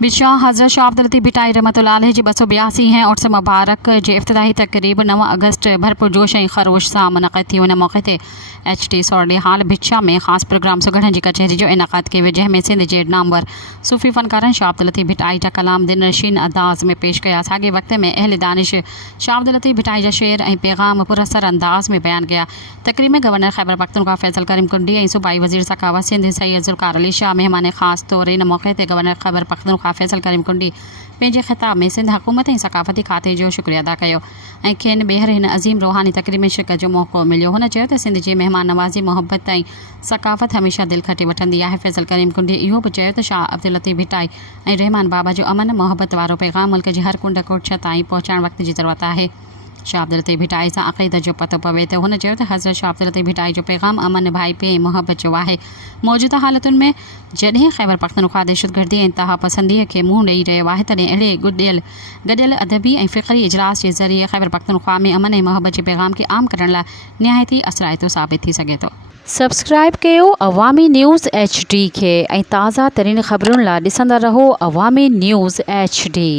बिशा हज़रत शाह अब्दुल लतीफ़ भिटाई रहमतुल्लाह अलैह जी 282 हैं उर्स मुबारक जे इफ्तिताही तकरीब 9 अगस्त भरपूर जोश ऐं खरोश सां मुनक़द थी। उन मौक़े ते HT सोरडे हाल भिक्षा में ख़ासि प्रोग्राम सुगढ़न जी कचहरी जो इनाक़ाद कयो वियो, जंहिंमें सिंध जे नामवर सूफ़ी फ़नकारनि शाह अब्दुल लतीफ़ भिटाई जा कलाम दिन नशीन अंदाज़ में पेश कया। साॻे वक़्त में अहले दानिश शाह अब्दुल लतीफ़ भिटाई जा शेर ऐं पैगाम पुरअसर अंदाज़ में बयान कया। तकरीब में गवर्नर खैबर पख्तूनख्वा फैसल करीम कुंडी ऐं सूबाई वज़ीर सखावत सिंध सैयद ज़ुल्फ़िकार अली शाह मेहमान ख़ास तौर इन मौक़े ते गवर्नर खैबर पख्तूनख्वा फैसल करीम कुंडी पंहिंजे ख़िताब में सिंध हुकूमत ऐं सक़ाफ़ती खाते जो शुक्रिया अदा कयो ऐं खेनि ॿीहर हिन अज़ीम रूहानी तक़रीब में शिरकत जो मौक़ो मिलियो। हुन चयो त सिंध जी महिमान नवाज़ी मोहब्बत ऐं सक़ाफ़त हमेशह दिलि खटे वठंदी आहे। फैसल करीम कुंडी इहो बि चयो त शाह अब्दुल लतीफ़ भिटाई ऐं रहमान बाबा जो अमन मोहब्बत वारो पैगाम मुल्क जी हर कुंड कोठ ताईं पहुचाइण वक़्त जी ज़रूरत आहे। शाह अब्दुल लतीफ़ भिटाई सां अक़ीदत जो पतो पवे त हुन चयो त हज़रत शाह अब्दुल लतीफ़ भिटाई जो पैगाम अमन भाईपे ऐं मोहब्बत जो आहे। मौजूदा हालतुनि में जॾहिं खैबर पख्तूनख्वा दहशतगर्दी ऐं इंतहा पसंदीअ खे मुंहुं ॾेई रहियो आहे, तॾहिं अहिड़े गॾियल अदबी ऐं फ़िक्री इजलास जे ज़रिए खैबर पख्तूनख्वा में अमन ऐं मोहब्बत जे पैगाम खे आम करण लाइ निहायती असराइतो साबित थी सघे थो। सब्सक्राइब कयो अवामी न्यूज़ HD खे ऐं ताज़ा तरीन ख़बरुनि लाइ ॾिसंदा रहो अवामी न्यूज़ HD।